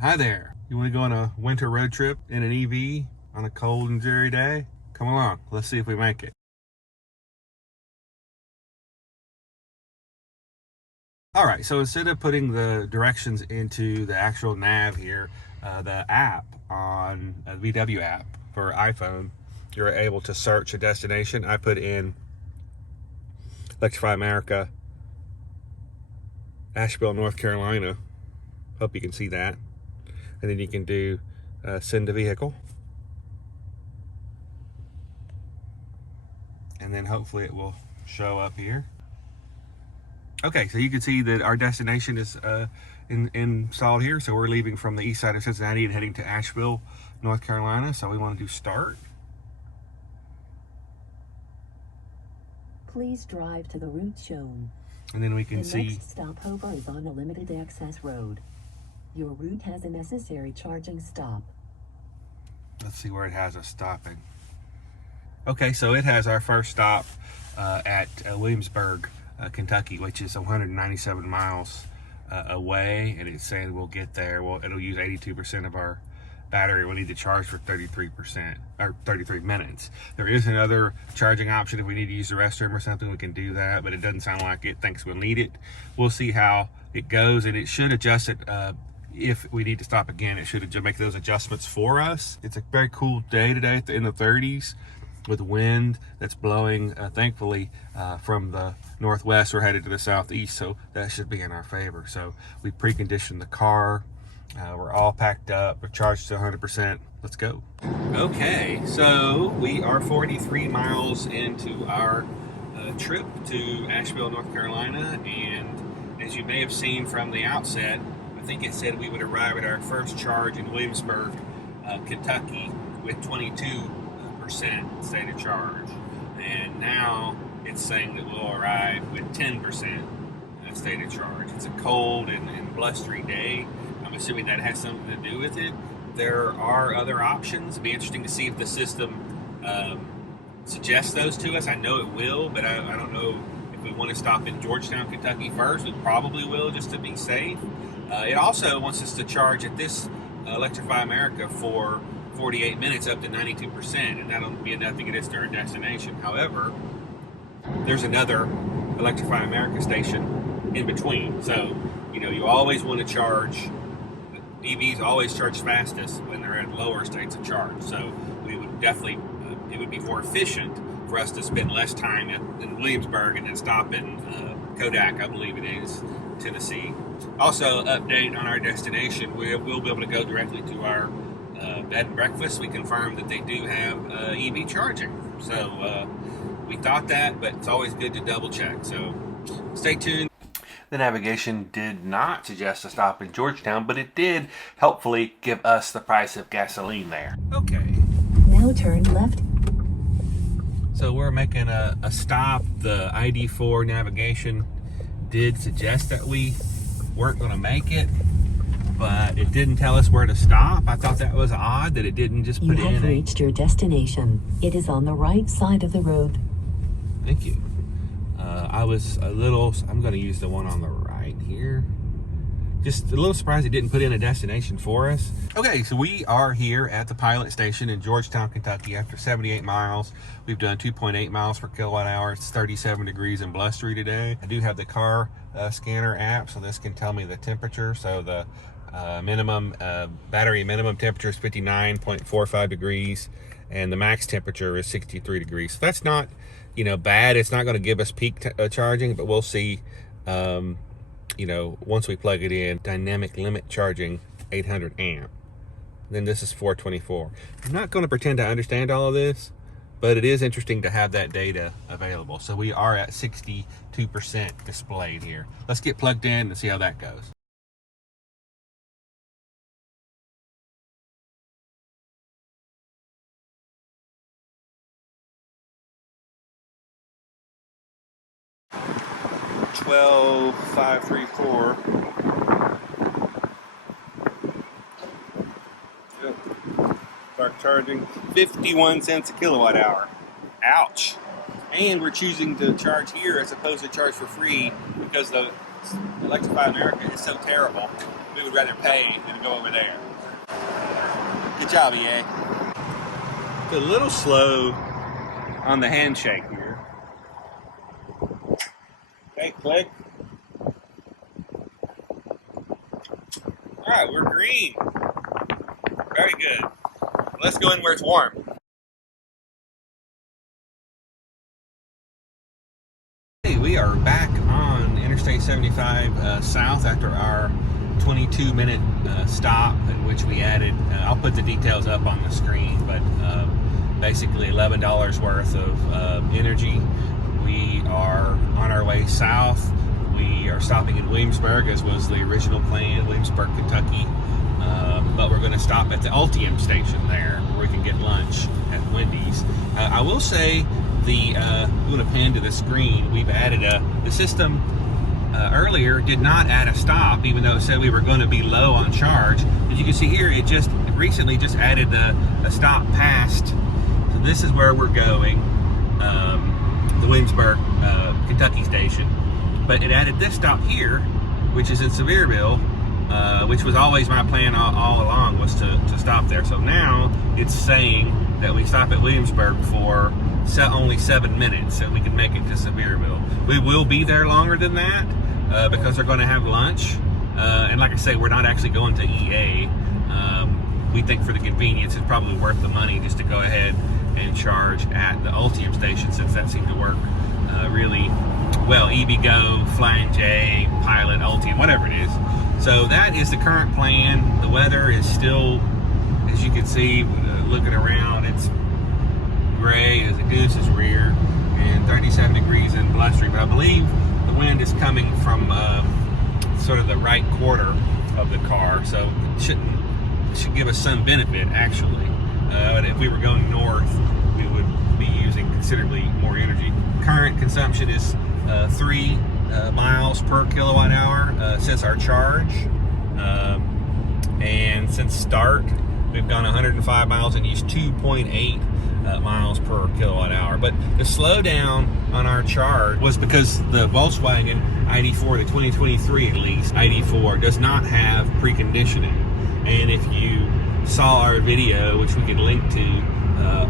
Hi there. You want to go on a winter road trip in an EV on a cold and dreary day? Come along. Let's see if we make it. All right, so instead of putting the directions into the actual nav here, the app on a VW app for iPhone, you're able to search a destination. I put in Electrify America, Asheville, North Carolina. Hope you can see that. And then you can do send a vehicle. And then hopefully it will show up here. Okay, so you can see that our destination is installed here. So we're leaving from the east side of Cincinnati and heading to Asheville, North Carolina. So we want to do start. Please drive to the route shown. And then we can see. The next stopover is on a limited access road. Your route has a necessary charging stop. Let's see where it has us stopping. Okay, so it has our first stop at Williamsburg, Kentucky, which is 197 miles away, and it's saying we'll get there. Well, it'll use 82% of our battery. We'll need to charge for 33% or 33 minutes. There is another charging option if we need to use the restroom or something. We can do that, but it doesn't sound like it thinks we'll need it. We'll see how it goes, and it should adjust it. If we need to stop again, it should make those adjustments for us. It's a very cool day today in the 30s with wind that's blowing, thankfully, from the northwest. We're headed to the southeast, so that should be in our favor. So we preconditioned the car. We're all packed up. We're charged to 100%. Let's go. Okay, so we are 43 miles into our trip to Asheville, North Carolina, and as you may have seen from the outset, I think it said we would arrive at our first charge in Williamsburg, Kentucky, with 22% state of charge. And now it's saying that we'll arrive with 10% state of charge. It's a cold and blustery day. I'm assuming that has something to do with it. There are other options. It'd be interesting to see if the system suggests those to us. I know it will, but I don't know if we want to stop in Georgetown, Kentucky first. We probably will, just to be safe. It also wants us to charge at this Electrify America for 48 minutes up to 92%, and that'll be enough to get us to our destination. However, there's another Electrify America station in between. So, you always want to charge. EVs always charge fastest when they're at lower states of charge. So we would definitely, it would be more efficient for us to spend less time in Williamsburg and then stop in Kodak, I believe it is, Tennessee. Also, update on our destination. We'll be able to go directly to our bed and breakfast. We confirmed that they do have EV charging. So we thought that, but it's always good to double check. So stay tuned. The navigation did not suggest a stop in Georgetown, but it did helpfully give us the price of gasoline there. Okay. Now turn left. So we're making a stop. The ID.4 navigation did suggest that we weren't going to make it, but it didn't tell us where to stop. I thought that was odd that it didn't just put in. You have reached your destination. It is on the right side of the road. Thank you. I was I'm going to use the one on the right here. Just a little surprised it didn't put in a destination for us. Okay, so we are here at the pilot station in Georgetown, Kentucky. After 78 miles, we've done 2.8 miles per kilowatt hour. It's 37 degrees and blustery today. I do have the car scanner app, so this can tell me the temperature. So the battery minimum temperature is 59.45 degrees, and the max temperature is 63 degrees. So that's not, bad. It's not going to give us peak charging, but we'll see. Once we plug it in, dynamic limit charging 800 amp. Then this is 424. I'm not going to pretend to understand all of this, but it is interesting to have that data available. So we are at 62% displayed here. Let's get plugged in and see how that goes. $12,534. Yep. Start charging 51 cents a kilowatt hour. Ouch. And we're choosing to charge here as opposed to charge for free because the Electrify America is so terrible. we would rather pay than go over there. Good job, EA. It's a little slow on the handshake here. Okay, click. All right, we're green. Very good. Let's go in where it's warm. Hey, we are back on Interstate 75 South after our 22-minute stop in which we added, I'll put the details up on the screen, but basically $11 worth of energy. We are on our way south. We are stopping in Williamsburg, as was the original plan, Williamsburg, Kentucky. But we're going to stop at the Ultium station there, where we can get lunch at Wendy's. I will say, I'm going to pan to the screen. We've added the system earlier did not add a stop, even though it said we were going to be low on charge. As you can see here, it just recently just added a stop past. So this is where we're going, the Williamsburg, Kentucky station. But it added this stop here, which is in Sevierville, which was always my plan all along, was to stop there. So now it's saying that we stop at Williamsburg for only 7 minutes, and we can make it to Sevierville. We will be there longer than that because they're going to have lunch. And like I say, we're not actually going to EA. We think for the convenience, it's probably worth the money just to go ahead and charge at the Ultium station, since that seemed to work really well. EVgo, Flying J, Pilot, Ultium, whatever it is. So that is the current plan. The weather is still, as you can see, looking around, it's gray as a goose's rear and 37 degrees and blustery. But I believe the wind is coming from sort of the right quarter of the car, so it should give us some benefit, actually. But if we were going north, we would be using considerably more energy. Current consumption is 3 miles per kilowatt hour since our charge, and since start we've gone 105 miles and used 2.8 miles per kilowatt hour. But the slowdown on our charge was because the Volkswagen ID.4, the 2023 at least, ID.4 does not have preconditioning. And if you saw our video, which we can link to,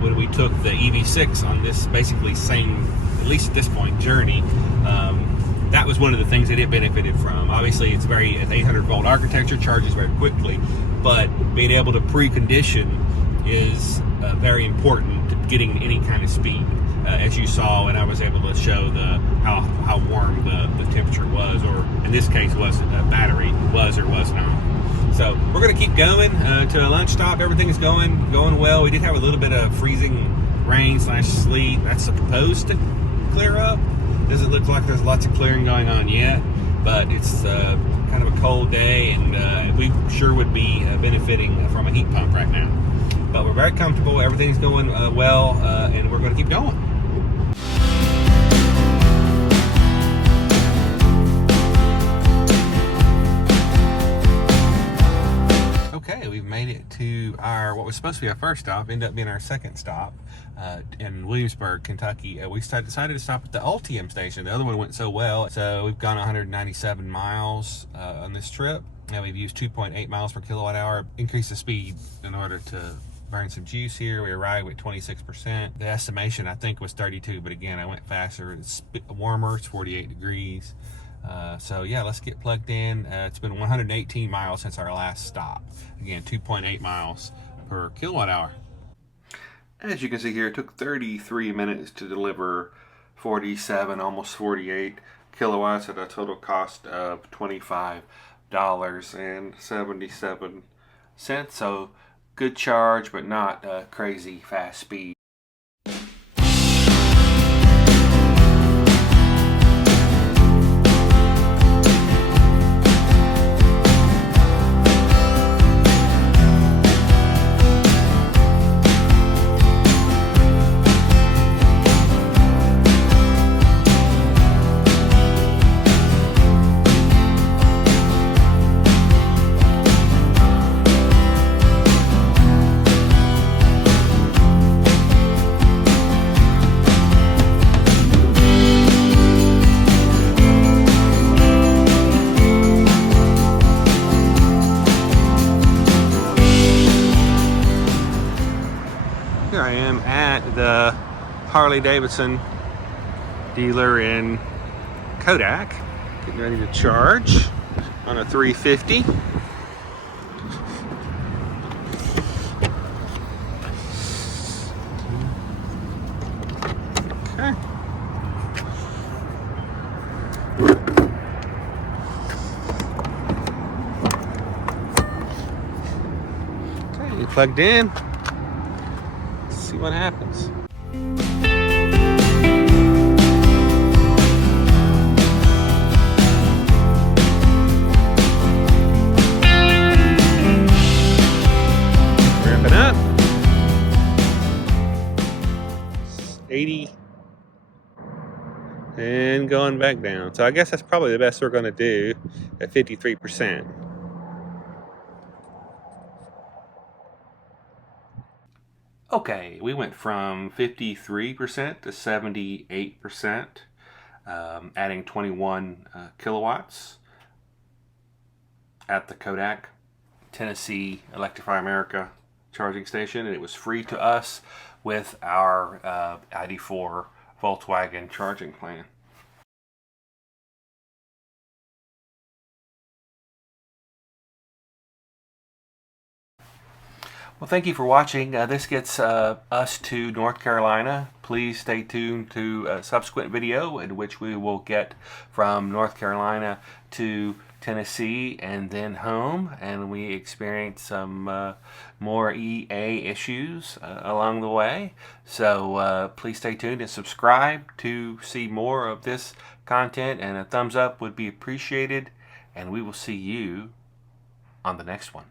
when we took the EV6 on this basically same, at least at this point, journey, that was one of the things that it benefited from. Obviously, it's 800 volt architecture, charges very quickly, but being able to precondition is very important to getting any kind of speed. As you saw, and I was able to show how warm the temperature was, or in this case, was battery was or was not. So we're going to keep going to a lunch stop. Everything is going well. We did have a little bit of freezing rain / sleet. That's supposed to clear up. Doesn't look like there's lots of clearing going on yet, but it's kind of a cold day, and we sure would be benefiting from a heat pump right now. But we're very comfortable. Everything's going well, and we're going to keep going. Okay, we've made it to what was supposed to be our first stop, ended up being our second stop in Williamsburg, Kentucky. We decided to stop at the Ultium station. The other one went so well, so we've gone 197 miles on this trip. Now we've used 2.8 miles per kilowatt hour. Increase the speed in order to burn some juice here. We arrived with 26%. The estimation, I think, was 32, but again, I went faster. It's warmer, it's 48 degrees. So yeah, let's get plugged in. It's been 118 miles since our last stop. Again, 2.8 miles per kilowatt hour. As you can see here, it took 33 minutes to deliver 47, almost 48 kilowatts at a total cost of $25.77. So good charge, but not crazy fast speed. I am at the Harley Davidson dealer in Kodak, getting ready to charge on a 350. Okay. Okay, you plugged in. Let's see what happens. Ramping up. 80 and going back down. So I guess that's probably the best we're going to do at 53%. Okay, we went from 53% to 78%, adding 21 kilowatts at the Kodak Tennessee Electrify America charging station, and it was free to us with our ID.4 Volkswagen charging plan. Well, thank you for watching. This gets us to North Carolina. Please stay tuned to a subsequent video in which we will get from North Carolina to Tennessee and then home, and we experience some more EA issues along the way. So please stay tuned and subscribe to see more of this content, and a thumbs up would be appreciated, and we will see you on the next one.